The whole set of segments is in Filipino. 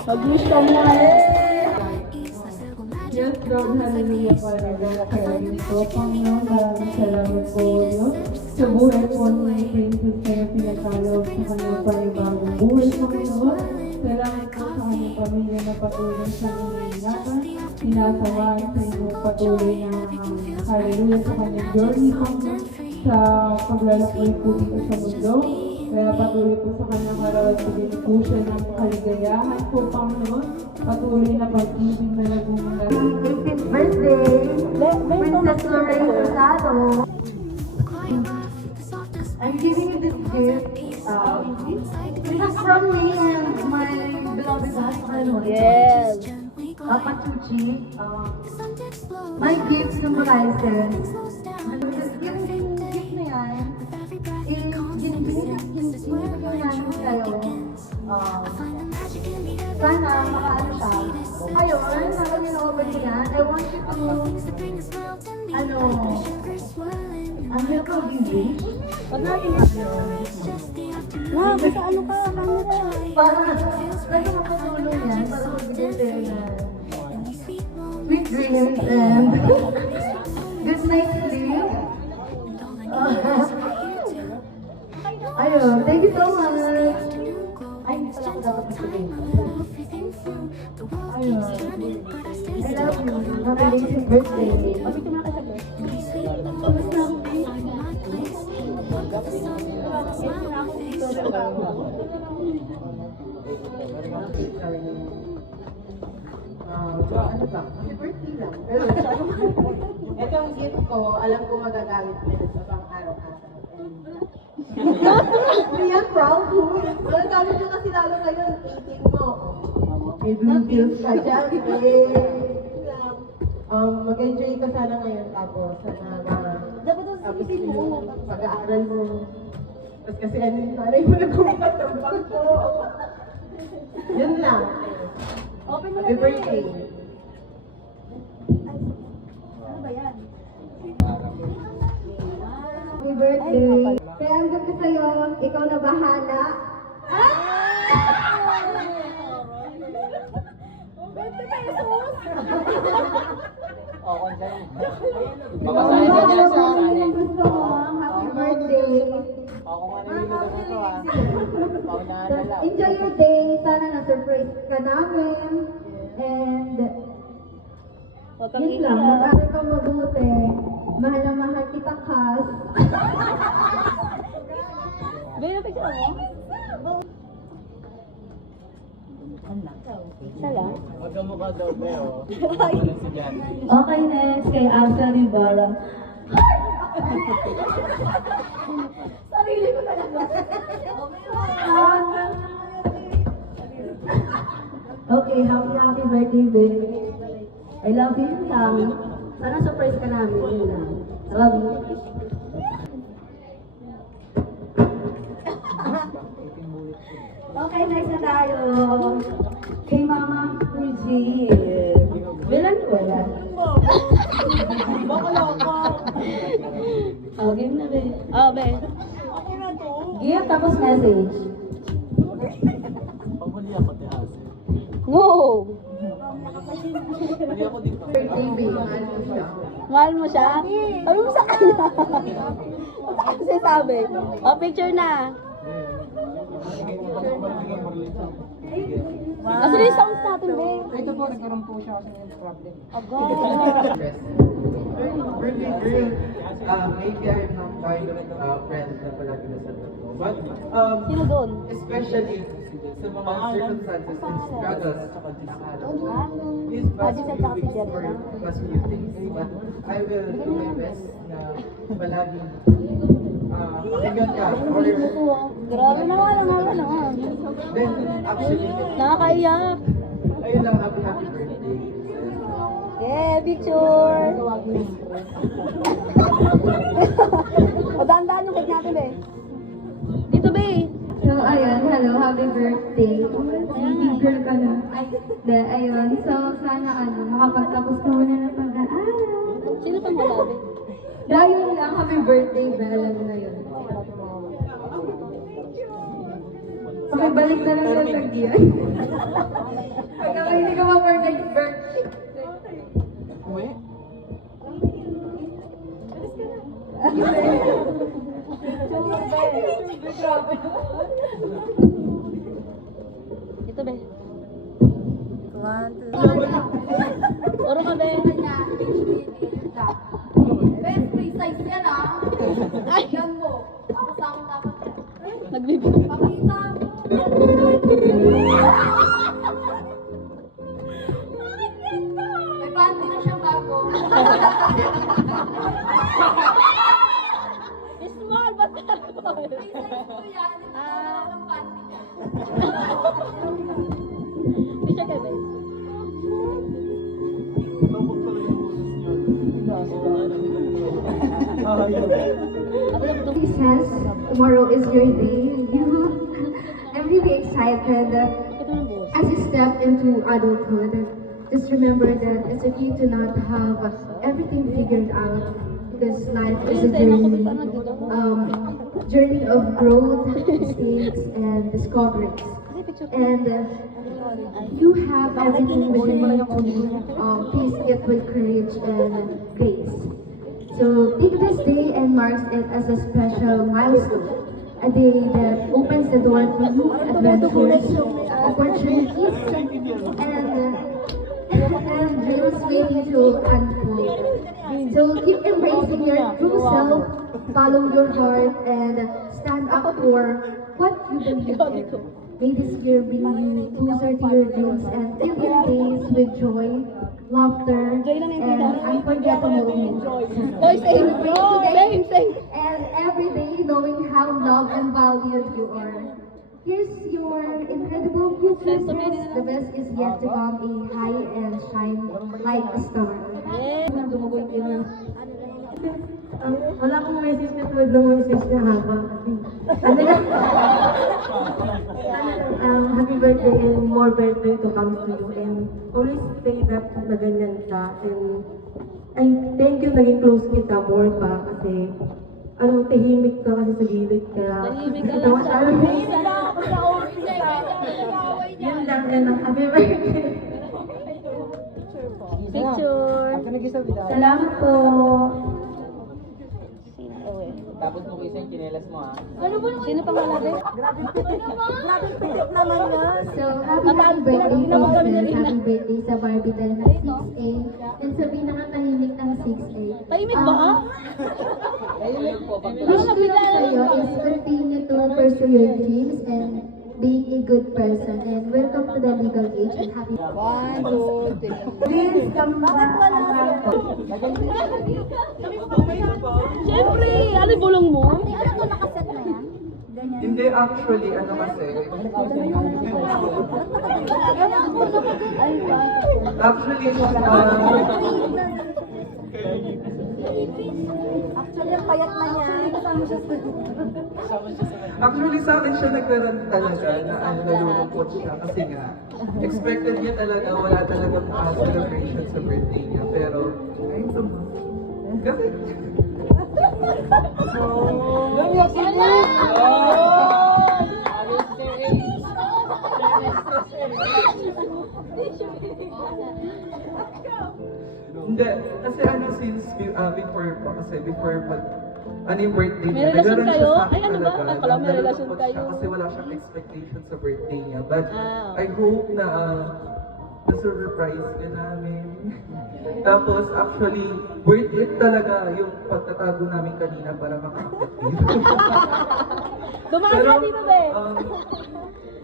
Mag-wish ka muna eh! Yes, Lord, hallelujah, Father, kaya dito, Panginoon, maraming salamat po, Diyos. Sa buhay po ni Princess kayo pinagkaloob sa kanyang panibagong buhay, Panginoon. Salamat po sa kanyang pamilya na patuloy sa nanginginapan. Sinasawaan sa inyong patuloy na hallelujah sa kanyang journey, Panginoon, sa paglalakbay po dito sa mundo. Kaya patuloy po sa kanyang araw at bigyan po siya ng kaligayahan po, Panginoon. Patuloy na pag-ibig na nagmumula. 18th birthday, Princess Lorraine Rosado. I'm giving you this gift. This is from me and my beloved husband. Yes. Papa Chuchi. My gift symbolizes. This gift na yan. Ginigyan kayo. Sana makaano siya. Ngayon, sabi niyo na over yan, I want you to, ang hirap ko giving. Pag natin basta ano ka, camera. Para, makatulong yan, para magbigay tayo na sweet dreams and good night sleep. Ayun, thank you so much. Ay, hindi pala ako dapat magsabihin. Ayun. I love you. Happy late birthday. Pabito mo na ka sa birthday. Kamusta ako? Ano ba? Happy birthday lang. Pero ito ang gift ko, alam ko magagamit mo yun sa pang-araw-araw. We are proud. Magagamit mo kasi lalo ngayon, 18 mo. May Bluetooth ka dyan. Mag-enjoy ka sana ngayon tapos tapos yung pag-aaral mo. Tapos kasi ano yung nanay mo nagkumat ng bangko. Yun lang. Happy birthday. Ano ba yan? Happy birthday. Kaya ang gabi sa'yo, ikaw na bahala. Gusto mo, happy birthday. Enjoy your day. Sana na-surprise ka namin. And Huwag kang yun lang, iiyak. mag-aral kang mabuti. Mahal na mahal kita, Kas. Gaya na picture mo? Isa lang? Magkamukha daw, Beo. Okay, next kay Asa Rivera. Sarili ko talaga. Okay, happy birthday, babe. I love you lang. Sana surprise ka namin. Yun lang. I love you. Okay, next na tayo. Kay Mama Regine. Wala. Oh, game na, babe. Oh, be. Give, tapos message. Panghuli ako, Tehas. Wow! Hindi ako dito. Birthday, babe. Mahal mo siya? Sabi mo sa kanya. Kasi sabi. Oh, picture na. Asa na yung songs natin, be? Ito po, nagkaroon po siya kasi ng problem. Aba. Birthday girl, maybe I'm not kind of friends na palagi nasa tatlo. But, Sino doon? especially sa mga circumstances and struggles this Ah, past di sa few tsaka si weeks Jen or na. past few things. But I will do my best na palagi pakinggan ka. Or Grabe naman, naman. then, actually, Nakakaiyak. ayun lang, happy birthday. Yeah, picture! O, daan-daan yung cake natin, be. Dito, be. So, ayun, hello, happy birthday. Baby girl ka na. Ayun, so, sana makapagtapos ka muna ng pag-aaral. Sino pang wala, be? Dahil lang, happy birthday, Bella, alam mo na yun. Pakibalik na lang sa tagyan. Pagka hindi ka for next birthday. Uwi? Dito, be. 1, 2, 3. Oro ka, be. Best free size yan ah. Ay! Yan mo. Ako sa akin dapat yan. Nagbibigay. Pakita mo. May panty na siyang bago. Small, but Free size ko yan. Ito ang panty niya. Picture ka, be. Says tomorrow is your day. I'm really excited as you step into adulthood. Just remember that it's okay to not have everything figured out because life is a journey of growth, mistakes, and discoveries. And you have everything within you to face it with courage and grace. So take this day and marks it as a special milestone. A day that opens the door to new adventures, opportunities, and dreams waiting to unfold. So keep embracing your true self, follow your heart, and stand up for what you believe in. May this year bring you closer to your dreams and fill your days with joy, laughter, and unforgettable moments. Oy, same. Same, same. And every day knowing how loved and valued you are. Here's your incredible future. The best is yet to come. A high and shine like a star. Wala akong message na tulad ng message na haba. Ano lang? Happy birthday and more birthday to come to you. And always say that na ganyan ka. And thank you, naging close kita more pa. Kasi, tahimik ka kasi sa gilid ka. Tahimik ka Tawa lang Yun lang, and happy birthday. Picture. Salamat po. Tapos mo isa yung chinelas mo ha. Sino pang wala, be? So, happy birthday po, sis. Happy birthday sa Barbie Bell ng 6A. And sa pinakatahimik ng 6A. Tahimik ba, ha? Wish ko lang sa'yo is continue to pursue your dreams and being a good person. And welcome to the legal age and happy 1, 2, 3. Please come back. Siyempre! Ano yung bulong mo? Hindi, actually, ano kasi, actually, Actually, ang payat na niya. actually sa akin siya nagkaroon talaga na nalulungkot siya kasi nga, expected niya talaga, wala talagang celebration sa birthday niya. Pero, ay, kasi, hindi, kasi since before pa, kasi before yung birthday May niya, relasyon nagkaroon kayo? siya sa Ay, ano ba? talaga, Akala may relasyon nalulungkot siya kayo. kasi wala siyang expectation sa birthday niya. But, Ah. I hope na na-surprise ka namin. Tapos, actually, worth it talaga yung pagtatago namin kanina para makakapit. Dumaan ka dito, be!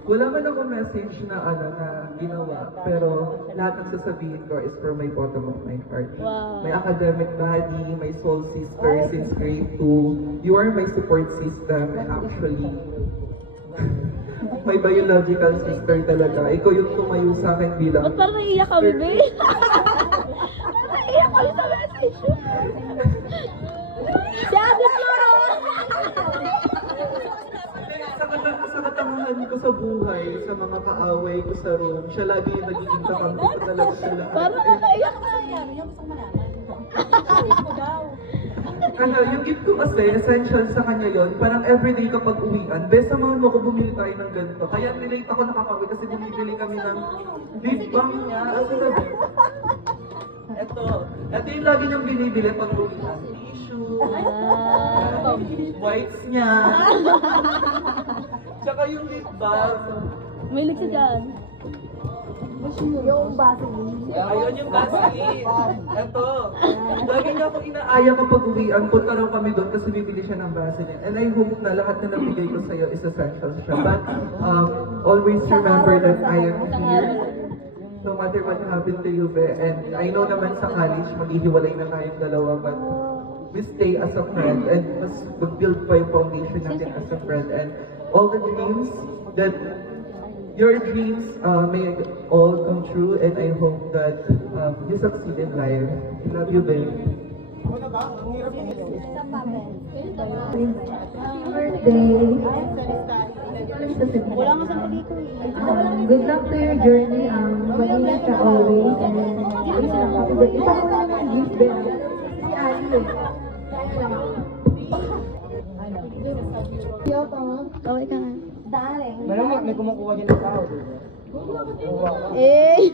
Wala man ako message na na ginawa, pero lahat ng sasabihin ko is from my bottom of my heart. Wow. My academic buddy, my soul sister since grade 2. You are my support system, actually. My biological sister talaga. Ikaw yung tumayo sa akin bilang... Ba't parang naiiyak kami, be? Naiyak ko sa message. Si Ate Flora! Sa katangahan ko sa buhay, sa mga kaaway ko sa room, siya lagi yung nagiging kakampi ko talaga sa lahat. Parang nakaiyak na. Yung gift ko kasi, essential sa kanya yon. Parang everyday kapag uwian, bes, samahan mo ko bumili tayo ng ganito. Kaya nilate ako nakakawi kasi bumibili kami ng lip balm niya. As in, ito yung lagi niyang binibili pag uwian. Tissue, wipes niya, tsaka yung lip balm. May ligsa dyan. Yung baso. Ayun yung basket. Ito. Lagi niya ako inaaya kapag uwian. Punta raw kami doon kasi bibili siya ng Vaseline. And I hope na lahat na nabigay ko sa'yo is essential siya. But always remember that I am here. No matter what happened to you, Be. And I know naman sa college, maghihiwalay na tayong dalawa. But we stay as a friend. And mas mag-build pa yung foundation natin as a friend. And all the dreams that your dreams may all come true, and I hope that you succeed in life. I love you, babe. Wala nga sa dito eh. Good luck to your journey. Mag-ingat ka always. And happy birthday. Ito ko naman ang gift din. Si Ali eh. Okay ka nga. Meron may kumukuha dyan ng tao. Eh!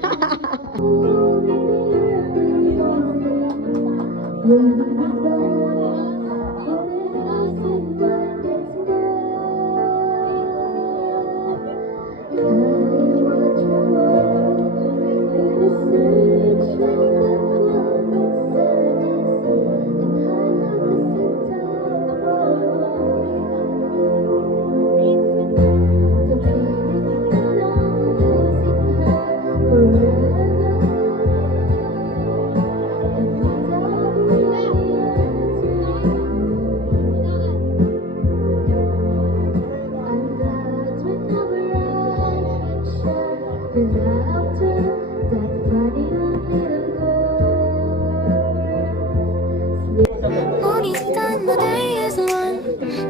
Only done the day is one.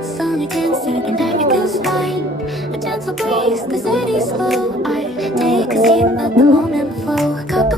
Sun against second it feels fine. A gentle breeze, the city's slow. I take a seat, let the moment flow. A cup